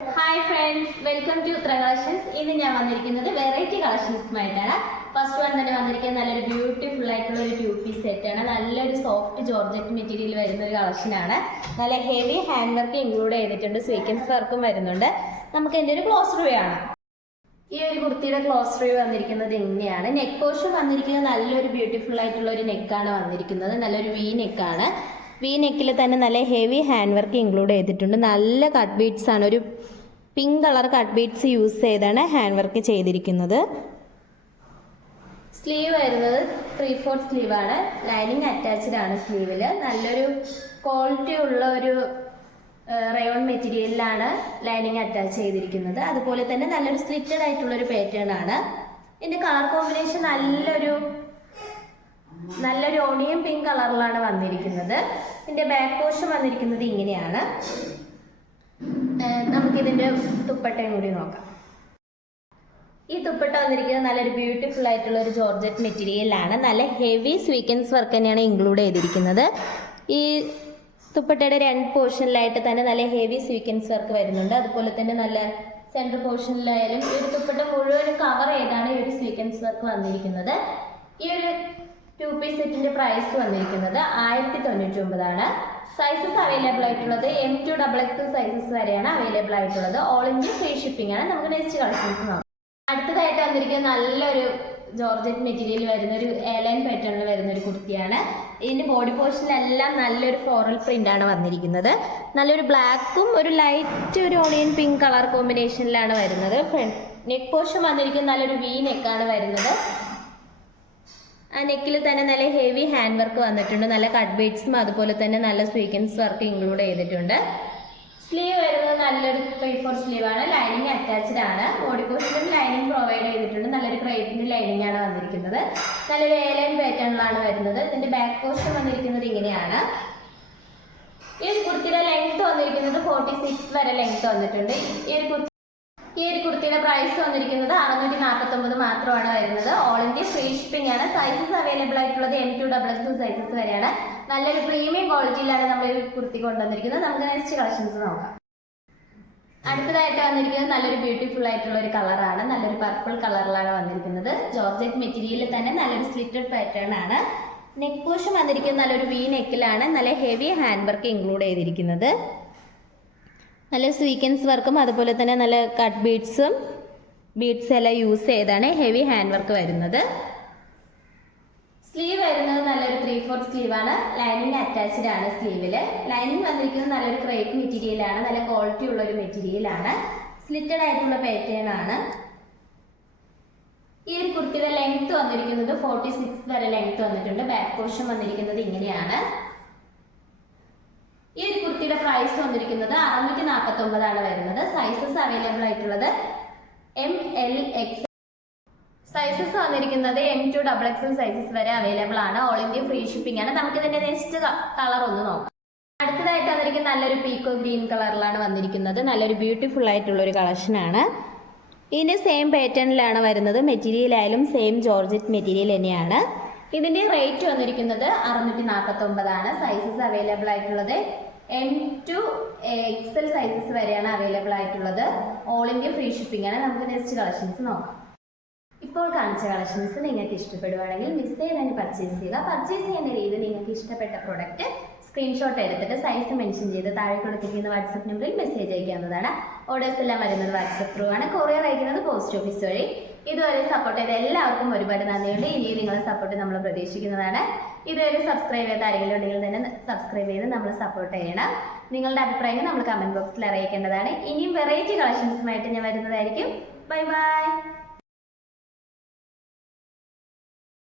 Hi friends welcome to Uttara collections ഇന്ന് ഞാൻ വന്നിരിക്കുന്നത് വെറൈറ്റി കളക്ഷൻസുമായിട്ടാണ്. ഫസ്റ്റ് വൺ തന്നെ വന്നിരിക്കുന്നത് നല്ലൊരു ബ്യൂട്ടിഫുൾ ആയിട്ടുള്ള ഒരു ടു പീസ് സെറ്റ് ആണ്. നല്ലൊരു സോഫ്റ്റ് ജോർജറ്റ് മെറ്റീരിയൽ വരുന്ന ഒരു കളക്ഷനാണ് നല്ല ഹെവി ഹാൻഡ് വർക്ക് ഇൻക്ലൂഡ് ചെയ്തിട്ടുണ്ട്. സ്വീക്കൻസ് വർക്കും വരുന്നുണ്ട്. നമുക്ക് എന്റെ ഒരു ക്ലോസ് റൂ ആണ് ഈ ഒരു കുർത്തിയുടെ ക്ലോസ് റൂ വന്നിരിക്കുന്നത് ഇങ്ങനെയാണ്. നെക്ക് പോർഷൻ വന്നിരിക്കുന്നത് നല്ലൊരു ബ്യൂട്ടിഫുൾ ആയിട്ടുള്ള ഒരു നെക്കാണ് വന്നിരിക്കുന്നത്. നല്ലൊരു വി നെക്കാണ് വി നെക്കിൽ തന്നെ നല്ല ഹെവി ഹാൻഡ് വർക്ക് ഇൻക്ലൂഡ് ചെയ്തിട്ടുണ്ട്. നല്ല കട്ട് ബീഡ്സ് ആണ്. ഒരു pink colour cut beads use ചെയ്താണ് ഹാൻഡ് വർക്ക് ചെയ്തിരിക്കുന്നത്. സ്ലീവ് വരുന്നത് ത്രീ ഫോർത്ത് സ്ലീവ് ആണ്. ലൈനിങ് അറ്റാച്ച്ഡ് ആണ് സ്ലീവിൽ നല്ലൊരു ക്വാളിറ്റി ഉള്ള ഒരു റയോൺ മെറ്റീരിയലിലാണ് ലൈനിങ് അറ്റാച്ച് ചെയ്തിരിക്കുന്നത്. അതുപോലെ തന്നെ നല്ലൊരു സ്ലിറ്റഡ് ആയിട്ടുള്ള ഒരു പാറ്റേൺ ആണ്. ഇതിന്റെ കളർ കോമ്പിനേഷൻ നല്ലൊരു നല്ലൊരു ഓണിയൻ പിങ്ക് കളറിലാണ് വന്നിരിക്കുന്നത്. ഇതിന്റെ ബാക്ക് പോർഷൻ വന്നിരിക്കുന്നത് ഇങ്ങനെയാണ്. നമുക്ക് ഇതിന്റെ തുപ്പട്ടയും കൂടി നോക്കാം. ഈ തുപ്പട്ട വന്നിരിക്കുന്നത് നല്ലൊരു ബ്യൂട്ടിഫുൾ ആയിട്ടുള്ള ഒരു ജോർജറ്റ് മെറ്റീരിയലാണ് നല്ല ഹെവി സ്വീക്കൻസ് വർക്ക് തന്നെയാണ് ഇൻക്ലൂഡ് ചെയ്തിരിക്കുന്നത്. ഈ തുപ്പട്ടയുടെ രണ്ട് പോർഷനിലായിട്ട് തന്നെ നല്ല ഹെവി സ്വീക്കൻസ് വർക്ക് വരുന്നുണ്ട്. അതുപോലെ തന്നെ നല്ല സെൻട്രൽ പോർഷനിലായാലും ഈ ഒരു തുപ്പട്ട മുഴുവനും കവർ ചെയ്താണ് ഈ ഒരു സ്വീക്കൻസ് വർക്ക് വന്നിരിക്കുന്നത്. ഈ ഒരു ടു പീസ് സെറ്റിന്റെ പ്രൈസ് വന്നിരിക്കുന്നത് ആയിരത്തി തൊണ്ണൂറ്റി ഒമ്പതാണ് സൈസസ് അവൈലബിൾ ആയിട്ടുള്ളത് M to double X sizes വരെയാണ് അവൈലബിൾ ആയിട്ടുള്ളത്. ഓൾ ഇന്ത്യ ഫ്രീ ഷിപ്പിംഗ് ആണ്. നമുക്ക് നെക്സ്റ്റ് കളക്ഷൻസ് നോക്കാം. അടുത്തതായിട്ട് വന്നിരിക്കുന്ന നല്ലൊരു ജോർജറ്റ് മെറ്റീരിയൽ വരുന്ന ഒരു എലൈൻ പാറ്റേണിൽ വരുന്ന ഒരു കുർത്തിയാണ്. ഇതിന്റെ ബോഡി പോർഷനിലെല്ലാം നല്ലൊരു ഫ്ലോറൽ പ്രിന്റ് ആണ് വന്നിരിക്കുന്നത്. നല്ലൊരു ബ്ലാക്കും ഒരു ലൈറ്റ് ഒരു ഓണിയൻ പിങ്ക് കളർ കോമ്പിനേഷനിലാണ് വരുന്നത്. നെക്ക് പോർഷൻ വന്നിരിക്കുന്ന നല്ലൊരു വി നെക്കാണ് വരുന്നത്. നെക്കിൽ തന്നെ നല്ല ഹെവി ഹാൻഡ് വർക്ക് വന്നിട്ടുണ്ട്. നല്ല കട്ട് ബീഡ്സും അതുപോലെ തന്നെ നല്ല സ്വീക്കൻസ് വർക്ക് ഇൻക്ലൂഡ് ചെയ്തിട്ടുണ്ട്. സ്ലീവ് വരുന്നത് നല്ലൊരു ത്രീ ഫോർ സ്ലീവ് ആണ്. ലൈനിങ് അറ്റാച്ച്ഡ് ആണ്. ബോഡി പോസ്റ്റിലും ലൈനിങ് പ്രൊവൈഡ് ചെയ്തിട്ടുണ്ട്. നല്ലൊരു ക്രേറ്റിന്റെ ലൈനിങ് ആണ് വന്നിരിക്കുന്നത്. നല്ലൊരു എ ലൈൻ പാറ്റേണിലാണ് വരുന്നത്. ഇതിന്റെ ബാക്ക് പോസ്റ്റ് വന്നിരിക്കുന്നത് ഇങ്ങനെയാണ്. ഈ ഒരു കുർത്തിയുടെ ലെങ്ത് വന്നിരിക്കുന്നത് ഫോർട്ടി സിക്സ് വരെ ലെങ്ത് വന്നിട്ടുണ്ട്. ഈ ഒരു ഈ ഒരു കുർത്തിയുടെ പ്രൈസ് വന്നിരിക്കുന്നത് അറുന്നൂറ്റി നാൽപ്പത്തി ഒമ്പത് മാത്രമാണ് വരുന്നത്. ഓൾ ഇന്ത്യ ഫ്രീ ഷിപ്പിംഗ് ആണ്. സൈസസ് അവൈലബിൾ ആയിട്ടുള്ളത് M to double X sizes വരെയാണ്. നല്ലൊരു പ്രീമിയം ക്വാളിറ്റിയിലാണ് നമ്മൾ ഈ കുർത്തി കൊണ്ടുവന്നിരിക്കുന്നത്. നമുക്ക് നെക്സ്റ്റ് കളക്ഷൻസ് നോക്കാം. അടുത്തതായിട്ട് വന്നിരിക്കുന്നത് നല്ലൊരു ബ്യൂട്ടിഫുൾ ആയിട്ടുള്ള ഒരു കളറാണ് നല്ലൊരു പർപ്പിൾ കളറിലാണ് വന്നിരിക്കുന്നത്. ജോർജറ്റ് മെറ്റീരിയൽ തന്നെ നല്ലൊരു സ്ലിറ്റഡ് പാറ്റേൺ ആണ്. നെക്ക് പോഷൻ വന്നിരിക്കുന്നത് നല്ലൊരു വി നെക്കിലാണ് നല്ല ഹെവി ഹാൻഡ് വർക്ക് ഇൻക്ലൂഡ് ചെയ്തിരിക്കുന്നത്. നല്ല സ്വീക്കൻസ് വർക്കും അതുപോലെ തന്നെ നല്ല കട്ട് ബീഡ്സും ബീഡ്സ് എല്ലാം യൂസ് ചെയ്താണ് ഹെവി ഹാൻഡ് വർക്ക് വരുന്നത്. സ്ലീവ് വരുന്നത് നല്ലൊരു ത്രീ ഫോർത്ത് സ്ലീവ് ആണ്. ലൈനിങ് അറ്റാച്ച്ഡ് ആണ് സ്ലീവിൽ ലൈനിങ് വന്നിരിക്കുന്നത് നല്ലൊരു ക്രേപ്പ് മെറ്റീരിയലാണ് നല്ല ക്വാളിറ്റി ഉള്ള ഒരു മെറ്റീരിയലാണ് സ്ലിറ്റഡ് ആയിട്ടുള്ള പാറ്റേൺ ആണ്. ഈ ഒരു കുർത്തിയുടെ ലെങ്ത് വന്നിരിക്കുന്നത് ഫോർട്ടി സിക്സ് വരെ ലെങ്ത് വന്നിട്ടുണ്ട്. ബാക്ക് പോർഷൻ വന്നിരിക്കുന്നത് ഇങ്ങനെയാണ്. ഈ ഒരു കുർത്തിയുടെ പ്രൈസ് വന്നിരിക്കുന്നത് അറുന്നൂറ്റി നാൽപ്പത്തി ഒമ്പതാണ് വരുന്നത്. സൈസസ് അവൈലബിൾ ആയിട്ടുള്ളത് എം എൽ എക്സ് സൈസസ് വന്നിരിക്കുന്നത് M to double XL sizes വരെ അവൈലബിൾ ആണ്. ഓൾ ഇന്ത്യ ഫ്രീ ഷിപ്പിംഗ് ആണ്. നമുക്ക് ഇതിന്റെ നെക്സ്റ്റ് കളർ ഒന്ന് നോക്കാം. അടുത്തതായിട്ട് വന്നിരിക്കുന്ന നല്ലൊരു പീക്കോ ഗ്രീൻ കളറിലാണ് വന്നിരിക്കുന്നത്. നല്ലൊരു ബ്യൂട്ടിഫുൾ ആയിട്ടുള്ള ഒരു കളക്ഷനാണ് ഇതിന്റെ സെയിം പാറ്റേണിലാണ് വരുന്നത്. മെറ്റീരിയൽ ആയാലും സെയിം ജോർജറ്റ് മെറ്റീരിയൽ തന്നെയാണ്. ഇതിന്റെ റേറ്റ് വന്നിരിക്കുന്നത് അറുന്നൂറ്റി നാൽപ്പത്തി ഒമ്പതാണ് സൈസസ് അവൈലബിൾ ആയിട്ടുള്ളത്. എം ടു എക്സൽ സൈസസ് വരെയാണ് അവൈലബിൾ ആയിട്ടുള്ളത്. ഓൾ ഇന്ത്യ ഫ്രീ ഷിപ്പിംഗ് ആണ്. നമുക്ക് നെക്സ്റ്റ് കളക്ഷൻസ് നോക്കാം. ഇപ്പോൾ കാണിച്ച കളക്ഷൻസ് നിങ്ങൾക്ക് ഇഷ്ടപ്പെടുവാണെങ്കിൽ മിസ് ചെയ്ത് തന്നെ പർച്ചേസ് ചെയ്യുക. പർച്ചേസ് ചെയ്യുന്ന രീതി നിങ്ങൾക്ക് ഇഷ്ടപ്പെട്ട പ്രൊഡക്റ്റ് സ്ക്രീൻഷോട്ട് എടുത്തിട്ട് സൈസ് മെൻഷൻ ചെയ്ത് താഴെ കൊടുത്തിരിക്കുന്ന വാട്സപ്പ് നമ്പറിൽ മെസ്സേജ് അയക്കാവുന്നതാണ് ഓർഡേഴ്സ് എല്ലാം വരുന്നത് വാട്സപ്പ് ത്രൂ ആണ്. കൊറിയർ അയക്കുന്നത് പോസ്റ്റ് ഓഫീസ് വഴി. ഇതുവരെ സപ്പോർട്ട് ചെയ്ത എല്ലാവർക്കും ഒരുപാട് നന്ദിയുണ്ട്. ഇനി നിങ്ങളുടെ സപ്പോർട്ട് നമ്മൾ പ്രതീക്ഷിക്കുന്നതാണ്. ഇതുവരെ സബ്സ്ക്രൈബ് ചെയ്ത ആരെങ്കിലും ഉണ്ടെങ്കിൽ തന്നെ സബ്സ്ക്രൈബ് ചെയ്ത് നമ്മൾ സപ്പോർട്ട് ചെയ്യണം. നിങ്ങളുടെ അഭിപ്രായങ്ങൾ നമ്മൾ കമന്റ് ബോക്സിൽ അറിയിക്കേണ്ടതാണ്. ഇനിയും വെറൈറ്റി കളക്ഷൻസുമായിട്ട് ഞാൻ വരുന്നതായിരിക്കും. Bye bye